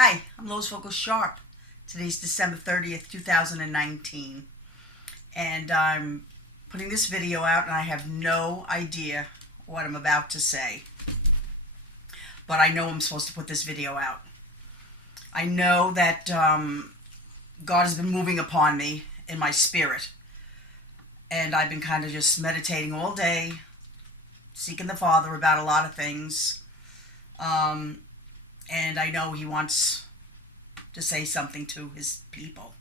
Hi, I'm Lois Vogel-Sharp. Today's December 30th, 2019. And I'm putting this video out and I have no idea what I'm about to say. But I know I'm supposed to put this video out. I know that God has been moving upon me in my spirit. And I've been kind of just meditating all day, seeking the Father about a lot of things. And I know He wants to say something to His people.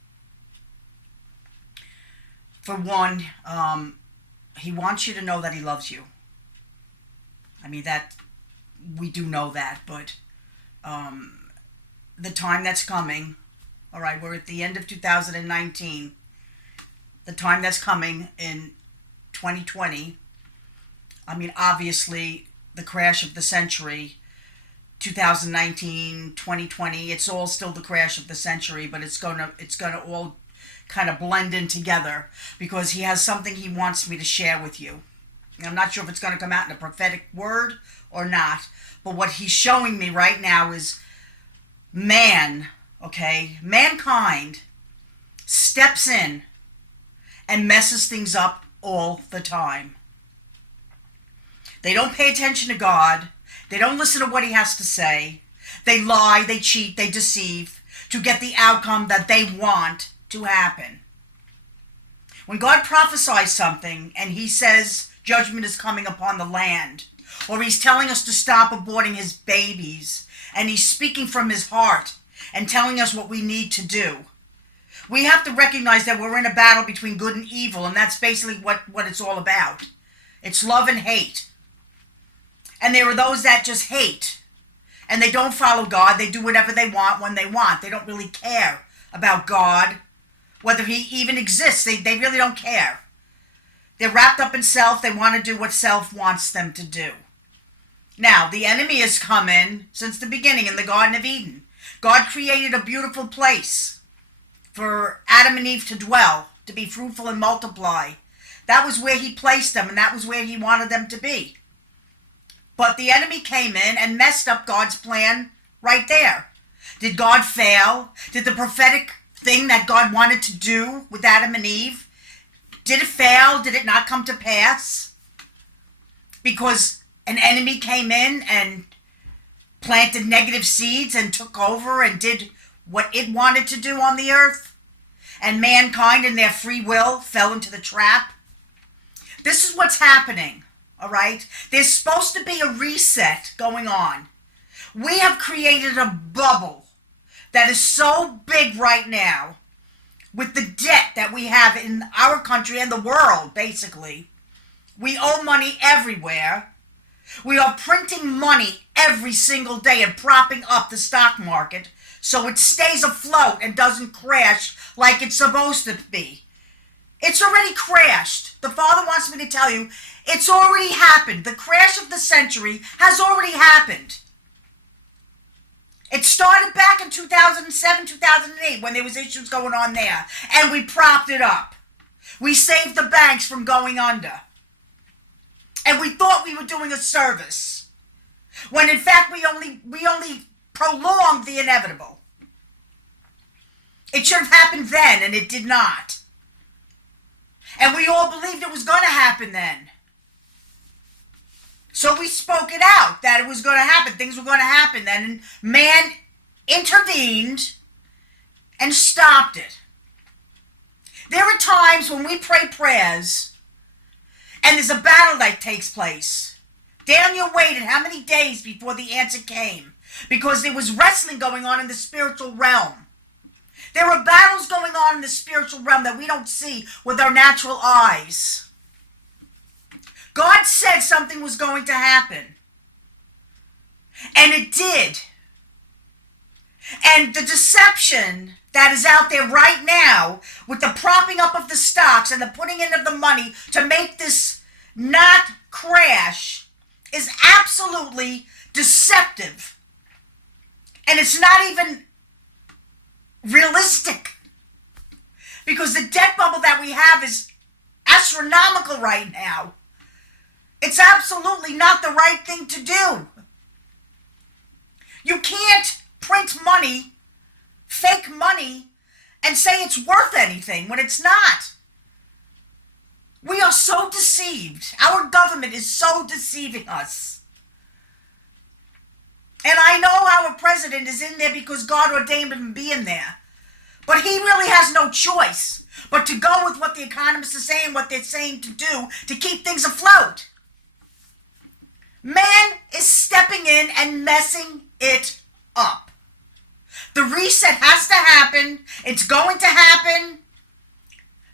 For one, He wants you to know that He loves you. I mean, that we do know that, but the time that's coming, all right, we're at the end of 2019. The time that's coming in 2020, I mean, obviously, the crash of the century, 2019, 2020, it's all still the crash of the century, but it's gonna all kind of blend in together because He has something He wants me to share with you. I'm not sure if it's going to come out in a prophetic word or not, but what He's showing me right now is mankind steps in and messes things up all the time. They don't pay attention to God. They don't listen to what He has to say. They lie, they cheat, they deceive to get the outcome that they want to happen. When God prophesies something and He says judgment is coming upon the land, or He's telling us to stop aborting His babies, and He's speaking from His heart and telling us what we need to do, we have to recognize that we're in a battle between good and evil, and that's basically what it's all about. It's love and hate. And there are those that just hate, and they don't follow God. They do whatever they want when they want. They don't really care about God, whether He even exists. They really don't care. They're wrapped up in self. They want to do what self wants them to do. Now, the enemy has come in since the beginning in the Garden of Eden. God created a beautiful place for Adam and Eve to dwell, to be fruitful and multiply. That was where He placed them, and that was where He wanted them to be. But the enemy came in and messed up God's plan right there. Did God fail? Did the prophetic thing that God wanted to do with Adam and Eve, did it fail? Did it not come to pass? Because an enemy came in and planted negative seeds and took over and did what it wanted to do on the earth? And mankind in their free will fell into the trap? This is what's happening. All right? There's supposed to be a reset going on. We have created a bubble that is so big right now with the debt that we have in our country and the world, basically. We owe money everywhere. We are printing money every single day and propping up the stock market so it stays afloat and doesn't crash like it's supposed to be. It's already crashed. The Father wants me to tell you, it's already happened. The crash of the century has already happened. It started back in 2007, 2008 when there was issues going on there. And we propped it up. We saved the banks from going under. And we thought we were doing a service. When in fact we only prolonged the inevitable. It should have happened then, and it did not. And we all believed it was going to happen then. So we spoke it out that it was going to happen. Things were going to happen then. And man intervened and stopped it. There are times when we pray prayers and there's a battle that takes place. Daniel waited how many days before the answer came? Because there was wrestling going on in the spiritual realm. There are battles going on in the spiritual realm that we don't see with our natural eyes. God said something was going to happen. And it did. And the deception that is out there right now with the propping up of the stocks and the putting in of the money to make this not crash is absolutely deceptive. And it's not even realistic. Because the debt bubble that we have is astronomical right now. It's absolutely not the right thing to do. You can't print money, fake money, and say it's worth anything when it's not. We are so deceived. Our government is so deceiving us. And I know our president is in there because God ordained him to be in there. But he really has no choice but to go with what the economists are saying, what they're saying to do to keep things afloat. Man is stepping in and messing it up. The reset has to happen. It's going to happen.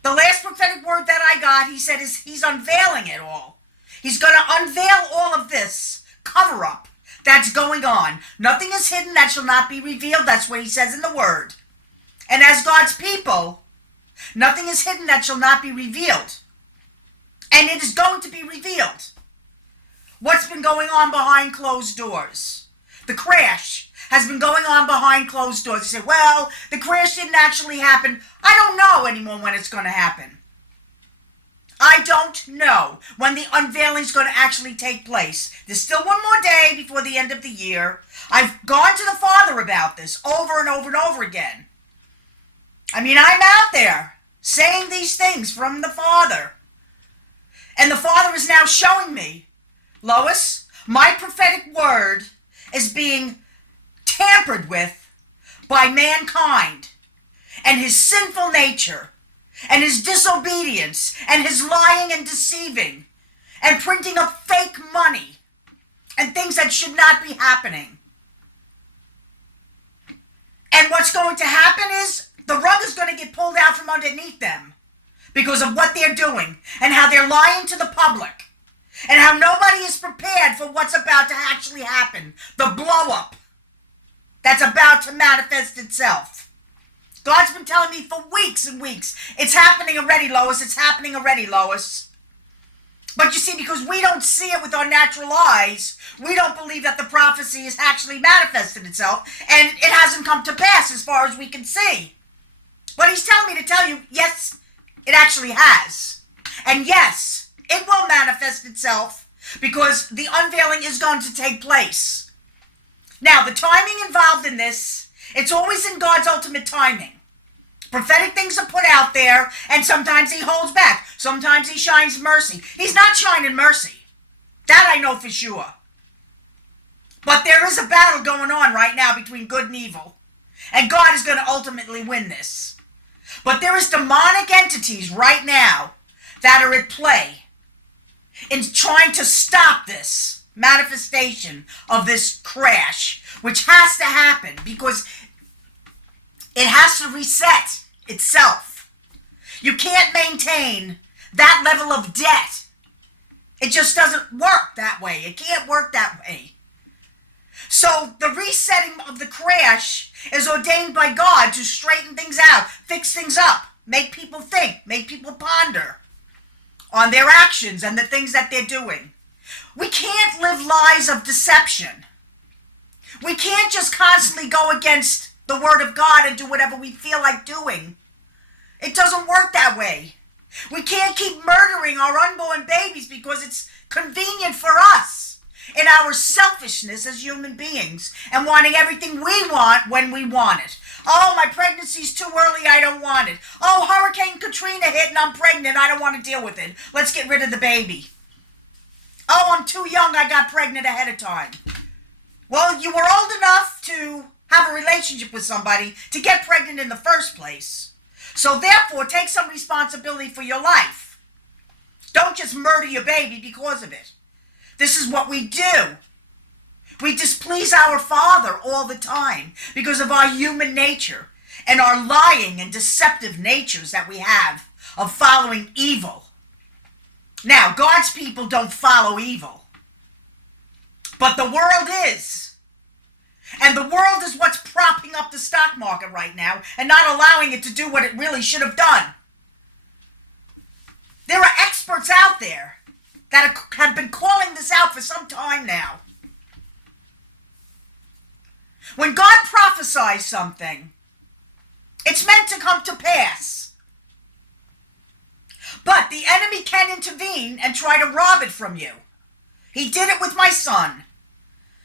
The last prophetic word that I got, he said, is he's unveiling it all. He's going to unveil all of this cover-up that's going on. Nothing is hidden that shall not be revealed. That's what he says in the word. And as God's people, nothing is hidden that shall not be revealed. And it is going to be revealed. What's been going on behind closed doors? The crash has been going on behind closed doors. You say, well, the crash didn't actually happen. I don't know anymore when it's going to happen. I don't know when the unveiling is going to actually take place. There's still one more day before the end of the year. I've gone to the Father about this over and over and over again. I mean, I'm out there saying these things from the Father. And the Father is now showing me, Lois, my prophetic word is being tampered with by mankind and his sinful nature and his disobedience and his lying and deceiving and printing up fake money and things that should not be happening. And what's going to happen is the rug is going to get pulled out from underneath them because of what they're doing and how they're lying to the public and how nobody is prepared for what's about to actually happen. The blow-up that's about to manifest itself. God's been telling me for weeks and weeks, it's happening already, Lois. It's happening already, Lois. But you see, because we don't see it with our natural eyes, we don't believe that the prophecy has actually manifested itself, and it hasn't come to pass as far as we can see. But he's telling me to tell you, yes, it actually has. And yes, it will manifest itself because the unveiling is going to take place. Now, the timing involved in this, it's always in God's ultimate timing. Prophetic things are put out there, and sometimes he holds back. Sometimes he shines mercy. He's not shining mercy. That I know for sure. But there is a battle going on right now between good and evil. And God is going to ultimately win this. But there is demonic entities right now that are at play in trying to stop this manifestation of this crash, which has to happen because it has to reset itself. You can't maintain that level of debt. It just doesn't work that way. It can't work that way. So the resetting of the crash is ordained by God to straighten things out, fix things up, make people think, make people ponder on their actions and the things that they're doing. We can't live lives of deception. We can't just constantly go against the Word of God and do whatever we feel like doing. It doesn't work that way. We can't keep murdering our unborn babies because it's convenient for us in our selfishness as human beings and wanting everything we want when we want it. Oh, my pregnancy's too early, I don't want it. Oh, Hurricane Katrina hit and I'm pregnant, I don't want to deal with it. Let's get rid of the baby. Oh, I'm too young, I got pregnant ahead of time. Well, you were old enough to have a relationship with somebody to get pregnant in the first place. So therefore, take some responsibility for your life. Don't just murder your baby because of it. This is what we do. We displease our Father all the time because of our human nature and our lying and deceptive natures that we have of following evil. Now, God's people don't follow evil, but the world is. And the world is what's propping up the stock market right now and not allowing it to do what it really should have done. There are experts out there that have been calling this out for some time now. When God prophesies something, it's meant to come to pass. But the enemy can intervene and try to rob it from you. He did it with my son.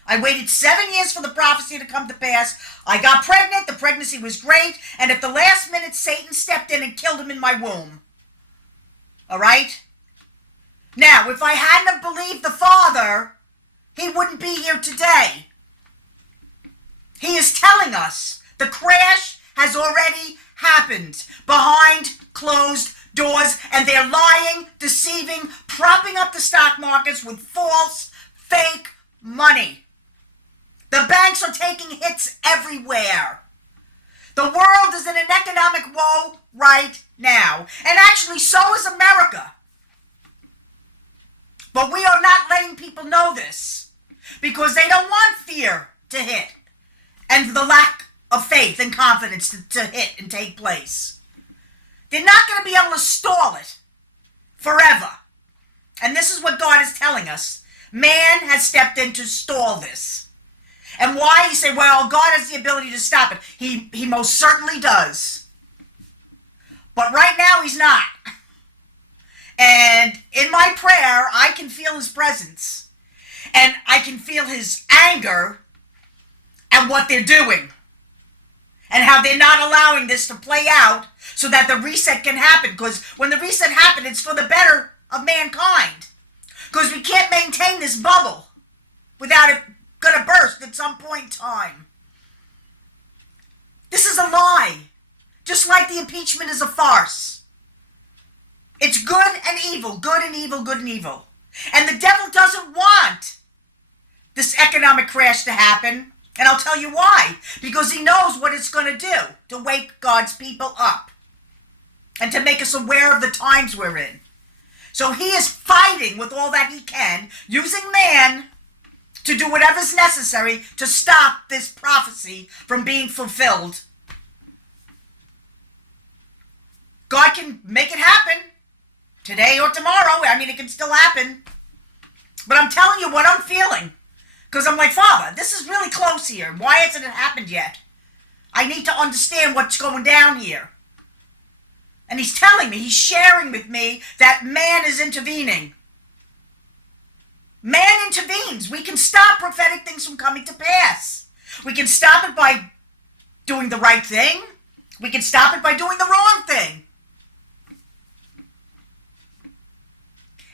I waited 7 years for the prophecy to come to pass. I got pregnant. The pregnancy was great. And at the last minute, Satan stepped in and killed him in my womb. All right? Now, if I hadn't have believed the Father, he wouldn't be here today. He is telling us the crash has already happened behind closed doors, and they're lying, deceiving, propping up the stock markets with false, fake money. The banks are taking hits everywhere. The world is in an economic woe right now, and actually so is America. But we are not letting people know this because they don't want fear to hit and the lack of faith and confidence to hit and take place. They're not going to be able to stall it forever. And this is what God is telling us. Man has stepped in to stall this. And why? You say, well, God has the ability to stop it. He most certainly does. But right now, he's not. And in my prayer, I can feel his presence. And I can feel his anger at what they're doing. And how they're not allowing this to play out so that the reset can happen. Because when the reset happens, it's for the better of mankind. Because we can't maintain this bubble without it going to burst at some point in time. This is a lie. Just like the impeachment is a farce. It's good and evil, good and evil, good and evil. And the devil doesn't want this economic crash to happen. And I'll tell you why. Because he knows what it's going to do to wake God's people up. And to make us aware of the times we're in. So he is fighting with all that he can, using man to do whatever's necessary to stop this prophecy from being fulfilled. God can make it happen today or tomorrow. I mean, it can still happen. But I'm telling you what I'm feeling. Because I'm like, Father, this is really close here. Why hasn't it happened yet? I need to understand what's going down here. And he's telling me, he's sharing with me that man is intervening. Man intervenes. We can stop prophetic things from coming to pass. We can stop it by doing the right thing. We can stop it by doing the wrong thing.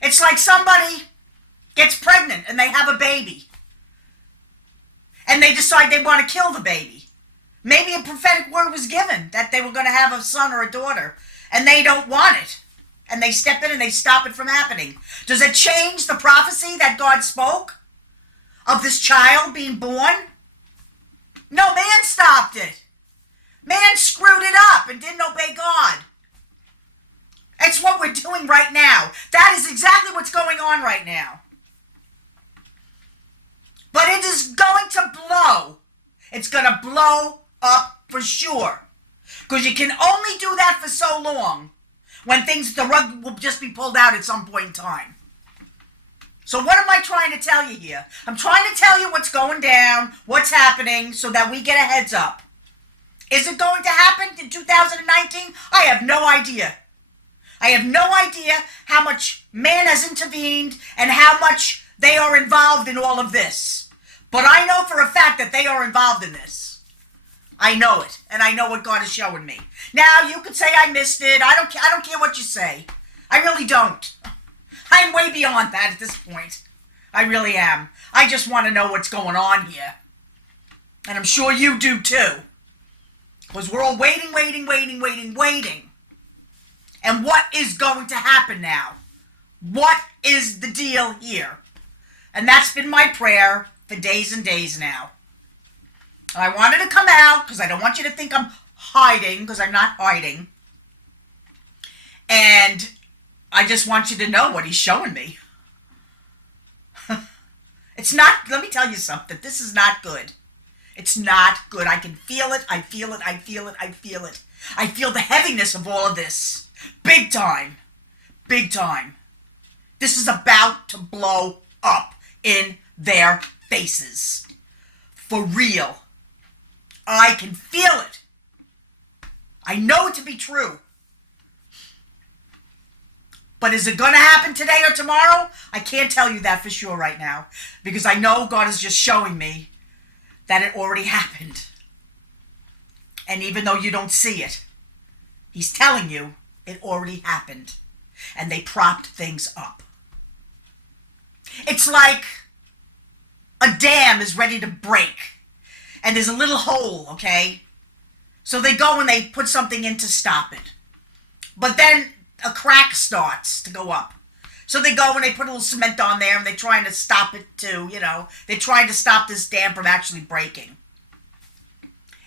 It's like somebody gets pregnant and they have a baby. And they decide they want to kill the baby. Maybe a prophetic word was given that they were going to have a son or a daughter. And they don't want it. And they step in and they stop it from happening. Does it change the prophecy that God spoke of this child being born? No, man stopped it. Man screwed it up and didn't obey God. It's what we're doing right now. That is exactly what's going on right now. But it is going to blow. It's going to blow up for sure. Because you can only do that for so long when the rug will just be pulled out at some point in time. So what am I trying to tell you here? I'm trying to tell you what's going down, what's happening, so that we get a heads up. Is it going to happen in 2019? I have no idea. I have no idea how much man has intervened and how much they are involved in all of this. But I know for a fact that they are involved in this. I know it, and I know what God is showing me. Now, you could say I missed it. I don't care what you say. I really don't. I'm way beyond that at this point. I really am. I just want to know what's going on here. And I'm sure you do too. Because we're all waiting. And what is going to happen now? What is the deal here? And that's been my prayer for days and days now. I wanted to come out because I don't want you to think I'm hiding, because I'm not hiding. And I just want you to know what he's showing me. It's not, let me tell you something, this is not good. It's not good. I can feel it, I feel it. I feel the heaviness of all of this. Big time. Big time. This is about to blow up in their faces. For real. I can feel it. I know it to be true. But is it going to happen today or tomorrow? I can't tell you that for sure right now, because I know God is just showing me that it already happened. And even though you don't see it, he's telling you it already happened. And they propped things up. It's like a dam is ready to break. And there's a little hole, okay? So they go and they put something in to stop it. But then a crack starts to go up. So they go and they put a little cement on there and they're trying to stop it too, you know. They're trying to stop this dam from actually breaking.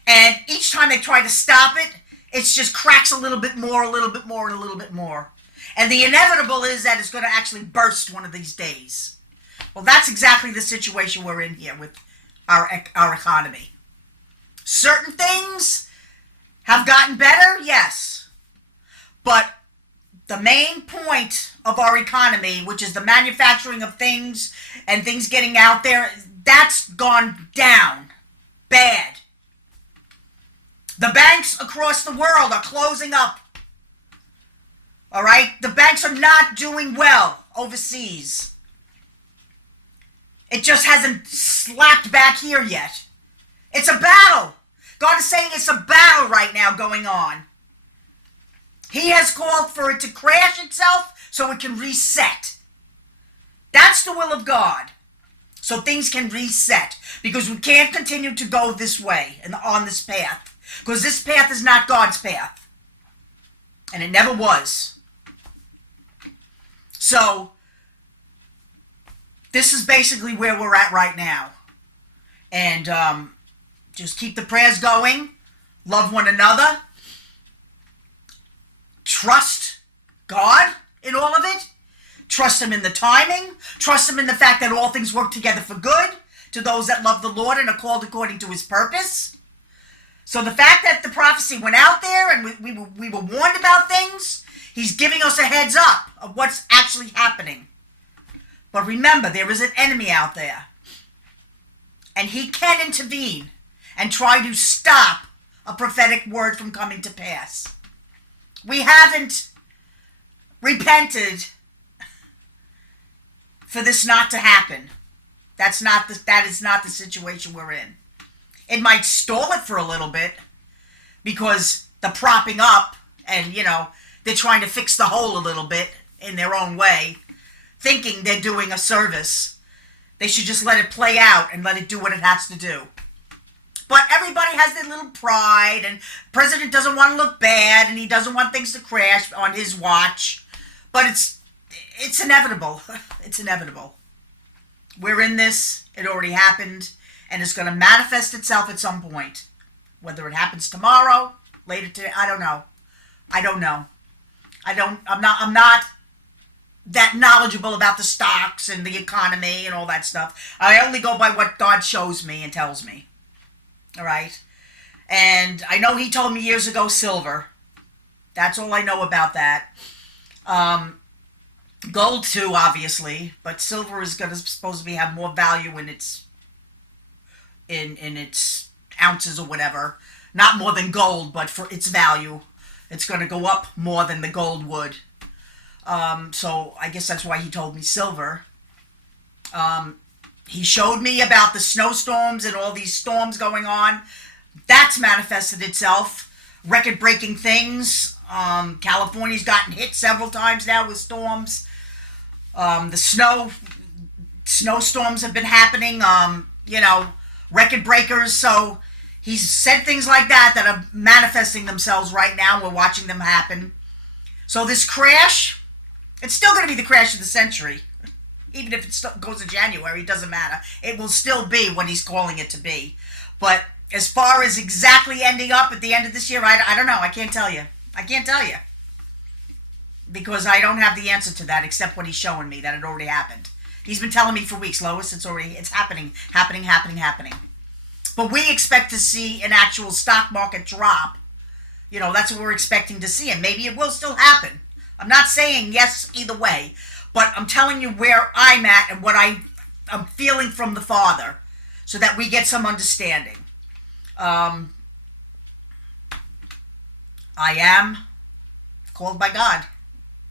And each time they try to stop it, it just cracks a little bit more, a little bit more, and a little bit more. And the inevitable is that it's going to actually burst one of these days. Well, that's exactly the situation we're in here with our economy. Certain things have gotten better, yes. But the main point of our economy, which is the manufacturing of things and things getting out there, that's gone down bad. The banks across the world are closing up. All right? The banks are not doing well overseas. It just hasn't slapped back here yet. It's a battle. God is saying it's a battle right now going on. He has called for it to crash itself so it can reset. That's the will of God. So things can reset. Because we can't continue to go this way and on this path. Because this path is not God's path. And it never was. So, this is basically where we're at right now. And just keep the prayers going. Love one another. Trust God in all of it. Trust Him in the timing. Trust Him in the fact that all things work together for good to those that love the Lord and are called according to His purpose. So the fact that the prophecy went out there and we were warned about things, He's giving us a heads up of what's actually happening. But remember, there is an enemy out there. And he can intervene and try to stop a prophetic word from coming to pass. We haven't repented for this not to happen. That is not the situation we're in. It might stall it for a little bit because the propping up and, you know, they're trying to fix the hole a little bit in their own way, thinking they're doing a service. They should just let it play out and let it do what it has to do. But everybody has their little pride, and the president doesn't want to look bad, and he doesn't want things to crash on his watch. But it's inevitable. It's inevitable. We're in this. It already happened, and it's going to manifest itself at some point. Whether it happens tomorrow, later today, I don't know. I don't know. I'm not that knowledgeable about the stocks and the economy and all that stuff. I only go by what God shows me and tells me. All right? And I know He told me years ago silver. That's all I know about that. Gold too, obviously, but silver is supposed to have more value in its ounces or whatever. Not more than gold, but for its value. It's going to go up more than the gold would. So I guess that's why He told me silver. He showed me about the snowstorms and all these storms going on. That's manifested itself. Record-breaking things. California's gotten hit several times now with storms. The snowstorms have been happening. Record breakers. So He's said things like that are manifesting themselves right now. We're watching them happen. So this crash, it's still going to be the crash of the century. Even if it goes in January, it doesn't matter. It will still be what He's calling it to be. But as far as exactly ending up at the end of this year, I don't know. I can't tell you. I can't tell you. Because I don't have the answer to that except what He's showing me, that it already happened. He's been telling me for weeks, Lois, it's happening. But we expect to see an actual stock market drop. You know, that's what we're expecting to see. And maybe it will still happen. I'm not saying yes either way. But I'm telling you where I'm at and what I'm feeling from the Father. So that we get some understanding. I am called by God.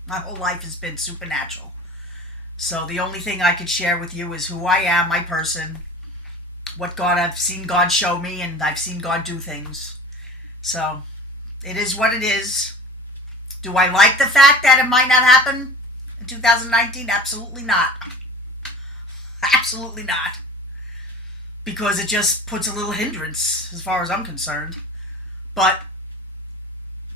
My whole life has been supernatural. So the only thing I could share with you is who I am, my person, what God I've seen God show me, and I've seen God do things. So it is what it is. Do I like the fact that it might not happen in 2019? Absolutely not. Absolutely not. Because it just puts a little hindrance as far as I'm concerned. But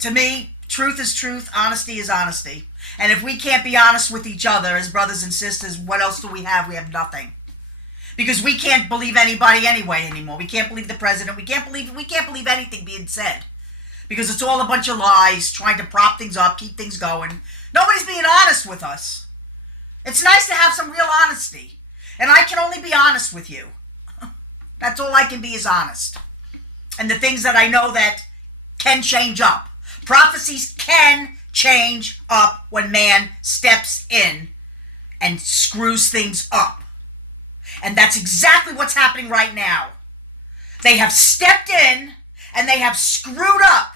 to me, truth is truth, honesty is honesty. And if we can't be honest with each other as brothers and sisters, what else do we have? We have nothing. Because we can't believe anybody anyway anymore. We can't believe the president. We can't believe anything being said. Because it's all a bunch of lies, trying to prop things up, keep things going. Nobody's being honest with us. It's nice to have some real honesty. And I can only be honest with you. That's all I can be, is honest. And the things that I know that can change up. Prophecies can change up when man steps in and screws things up. And that's exactly what's happening right now. They have stepped in and they have screwed up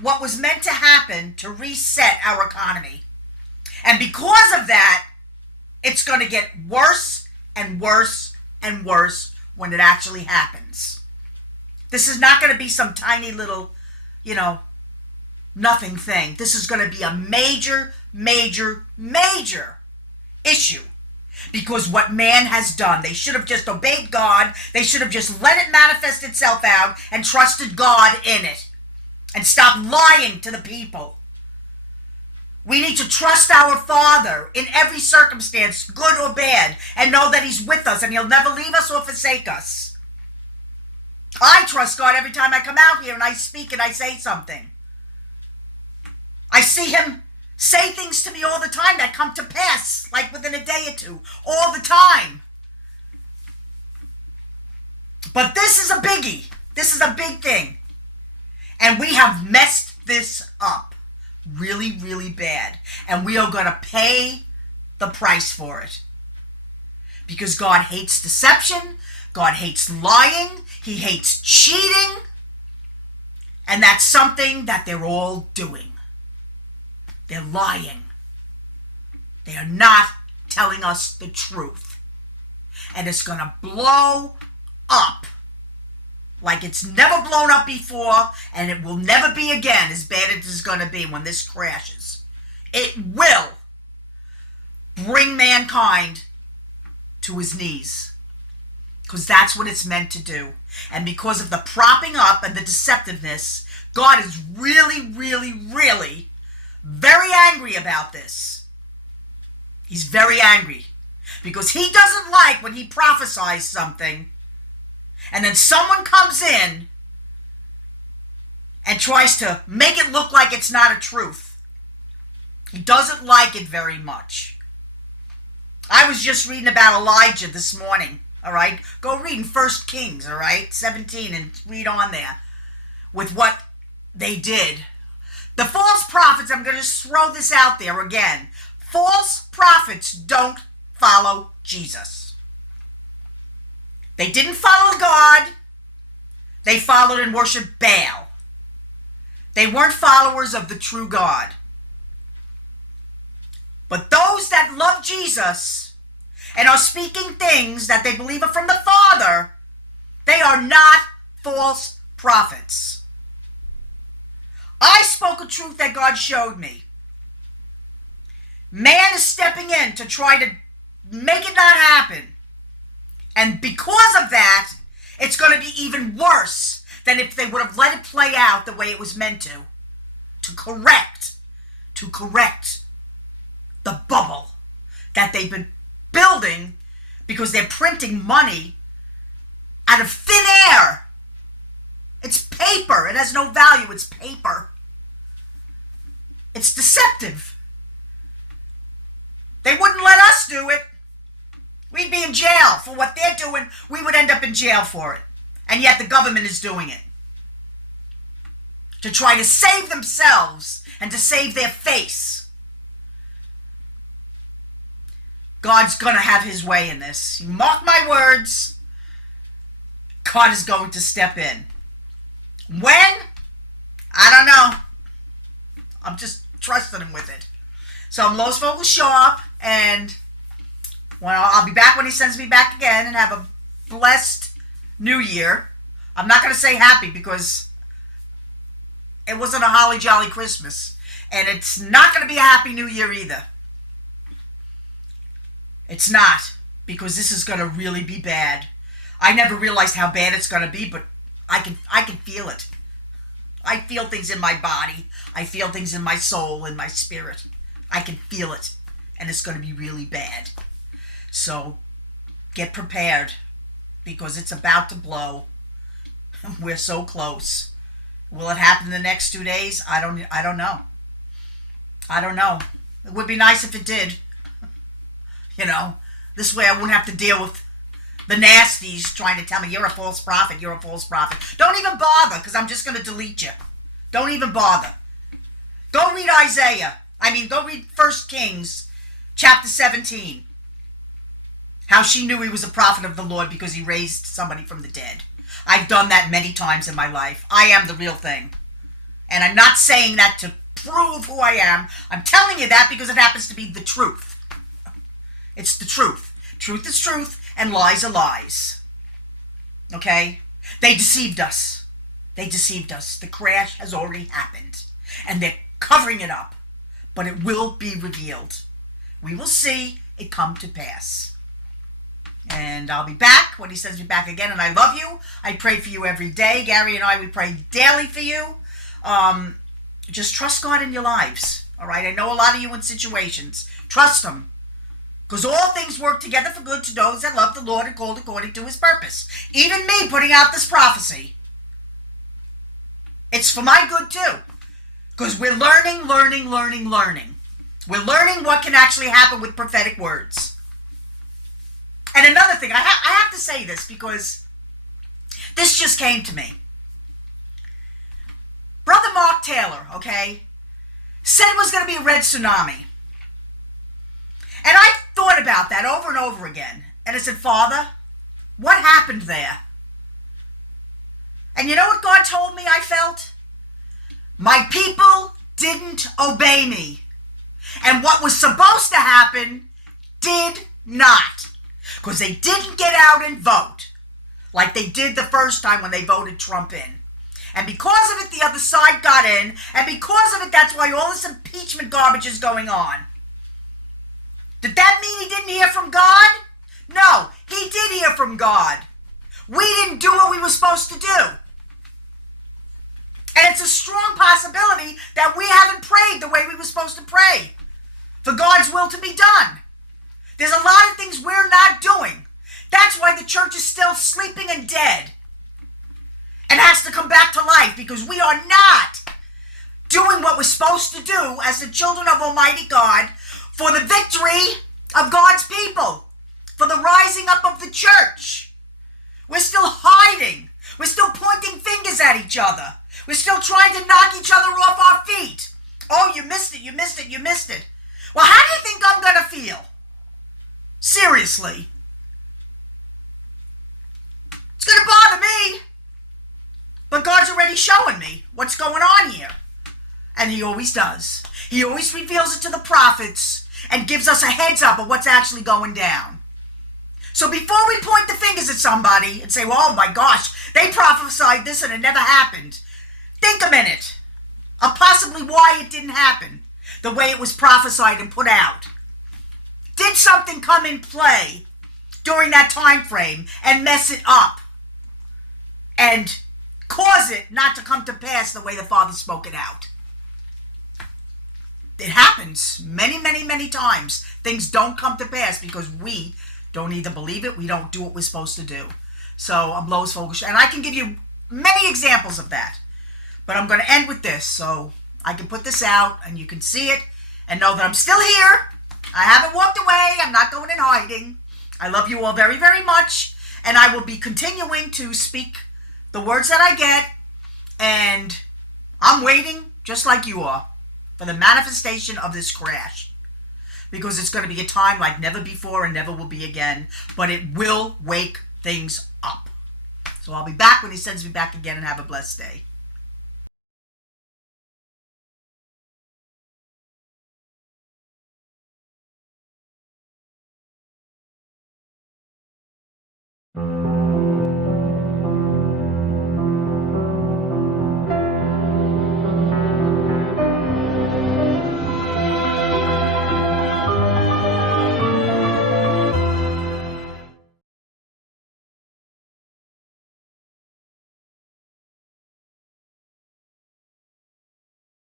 what was meant to happen to reset our economy. And because of that, it's going to get worse and worse and worse when it actually happens. This is not going to be some tiny little, nothing thing. This is going to be a major, major, major issue. Because what man has done, they should have just obeyed God. They should have just let it manifest itself out and trusted God in it. And stop lying to the people. We need to trust our Father in every circumstance, good or bad, and know that He's with us and He'll never leave us or forsake us. I trust God every time I come out here and I speak and I say something. I see Him say things to me all the time that come to pass, like within a day or two, all the time. But this is a biggie. This is a big thing. And we have messed this up really, really bad. And we are going to pay the price for it. Because God hates deception. God hates lying. He hates cheating. And that's something that they're all doing. They're lying. They are not telling us the truth. And it's going to blow up. Like it's never blown up before, and it will never be again as bad as it's going to be when this crashes. It will bring mankind to his knees. Because that's what it's meant to do. And because of the propping up and the deceptiveness, God is really, really, really very angry about this. He's very angry. Because He doesn't like when He prophesies something and then someone comes in and tries to make it look like it's not a truth. He doesn't like it very much. I was just reading about Elijah this morning, all right? Go read in 1 Kings, all right? 17, and read on there with what they did. The false prophets, I'm going to just throw this out there again. False prophets don't follow Jesus. They didn't follow God. They followed and worshiped Baal. They weren't followers of the true God. But those that love Jesus and are speaking things that they believe are from the Father, they are not false prophets. I spoke a truth that God showed me. Man is stepping in to try to make it not happen. And because of that, it's going to be even worse than if they would have let it play out the way it was meant to. To correct the bubble that they've been building because they're printing money out of thin air. It's paper. It has no value. It's paper. It's deceptive. They wouldn't let us do it. We'd be in jail for what they're doing. We would end up in jail for it. And yet the government is doing it. To try to save themselves and to save their face. God's going to have His way in this. You mark my words. God is going to step in. When? I don't know. I'm just trusting Him with it. So I'm Lois Vogel-Sharp, and I'll be back when he sends me back again, and have a blessed New Year. I'm not going to say happy because it wasn't a holly jolly Christmas, and it's not going to be a happy New Year either. It's not, because this is going to really be bad. I never realized how bad it's going to be, but I can feel it. I feel things in my body. I feel things in my soul, in my spirit. I can feel it, and it's going to be really bad. So get prepared, because it's about to blow. We're so close. Will it happen in the next 2 days? I don't know. I don't know. It would be nice if it did. You know, this way I wouldn't have to deal with the nasties trying to tell me you're a false prophet, you're a false prophet. Don't even bother, because I'm just going to delete you. Don't even bother. Go read go read 1 Kings chapter 17. How she knew he was a prophet of the Lord because he raised somebody from the dead. I've done that many times in my life. I am the real thing. And I'm not saying that to prove who I am. I'm telling you that because it happens to be the truth. It's the truth. Truth is truth, and lies are lies. Okay? They deceived us. They deceived us. The crash has already happened, and they're covering it up. But it will be revealed. We will see it come to pass. And I'll be back when he sends me back again. And I love you. I pray for you every day. Gary and I, we pray daily for you. Just trust God in your lives. All right? I know a lot of you in situations. Trust Him. Because all things work together for good to those that love the Lord and called according to His purpose. Even me putting out this prophecy. It's for my good too. Because we're learning. We're learning what can actually happen with prophetic words. And another thing, I have to say this because this just came to me. Brother Mark Taylor, okay, said it was going to be a red tsunami. And I thought about that over and over again. And I said, Father, what happened there? And you know what God told me I felt? My people didn't obey me. And what was supposed to happen did not. Because they didn't get out and vote like they did the first time when they voted Trump in. And because of it, the other side got in. And because of it, that's why all this impeachment garbage is going on. Did that mean he didn't hear from God? No, he did hear from God. We didn't do what we were supposed to do. And it's a strong possibility that we haven't prayed the way we were supposed to pray for God's will to be done. There's a lot of things we're not doing. That's why the church is still sleeping and dead and has to come back to life, because we are not doing what we're supposed to do as the children of Almighty God for the victory of God's people, for the rising up of the church. We're still hiding. We're still pointing fingers at each other. We're still trying to knock each other off our feet. Oh, you missed it, you missed it, you missed it. Well, how do you think I'm going to feel? Seriously. It's going to bother me. But God's already showing me what's going on here. And He always does. He always reveals it to the prophets and gives us a heads up of what's actually going down. So before we point the fingers at somebody and say, well, oh my gosh, they prophesied this and it never happened. Think a minute of possibly why it didn't happen the way it was prophesied and put out. Did something come in play during that time frame and mess it up and cause it not to come to pass the way the Father spoke it out? It happens many times. Things don't come to pass because we don't either believe it, we don't do what we're supposed to do. So I'm Lois Vogel-Sharp, and I can give you many examples of that. But I'm going to end with this so I can put this out and you can see it and know that I'm still here. I haven't walked away. I'm not going in hiding. I love you all very much, and I will be continuing to speak the words that I get, and I'm waiting, just like you are, for the manifestation of this crash, because it's going to be a time like never before and never will be again, but it will wake things up. So I'll be back when He sends me back again, and have a blessed day. you.